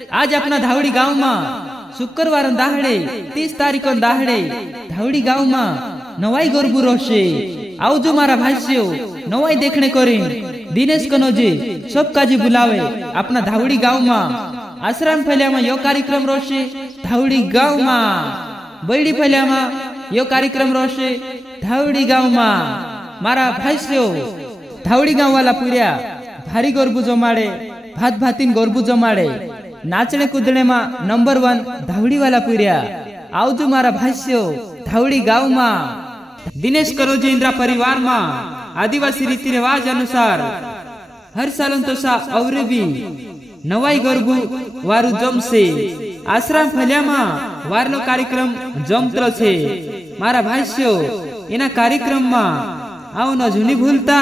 आज अपना धावड़ी गांव में शुक्रवार दाहड़े 30 तारीख दाहड़े धावड़ी गांव में नवाई गरबू रोशे आवजो मारा भाष्यो नवाई देखने करे दिनेश कनोजे सब काजी बुलावे अपना धावड़ी गांव में आश्रम फैलिया में यो कार्यक्रम रोशे धावड़ी गांव में बैड़ी फैलिया में यो कार्यक्रम रोशे धावड़ी गांव में मारा भाष्यो धावड़ी गांव वाला पूर्या भारी गरबू जमाड़े भात भातीन गरबू जमाड़े नाचने कूदने में नंबर 1 धावड़ी वाला पूर्या आवजो मारा भाष्यो धावड़ी गांव में दिनेश करोजे इंद्रा परिवार में आदिवासी रीति रिवाज अनुसार हर साल तो सा अवरे भी नवाई गरबू वारु जमसे आश्रम फलिया में वारनो कार्यक्रम जमतरो छे मारा भाष्यो एना कार्यक्रम में आओ न जूनी भूलता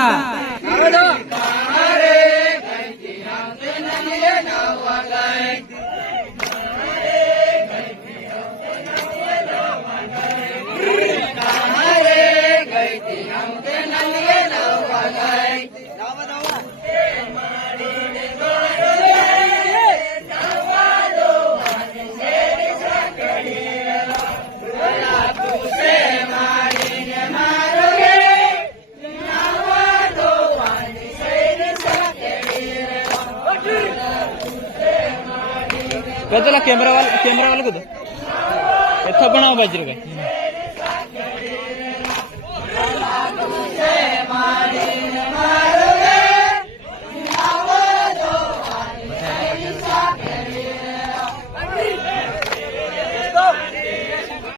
कैमरा वाला को दो बनाओ बाजरे का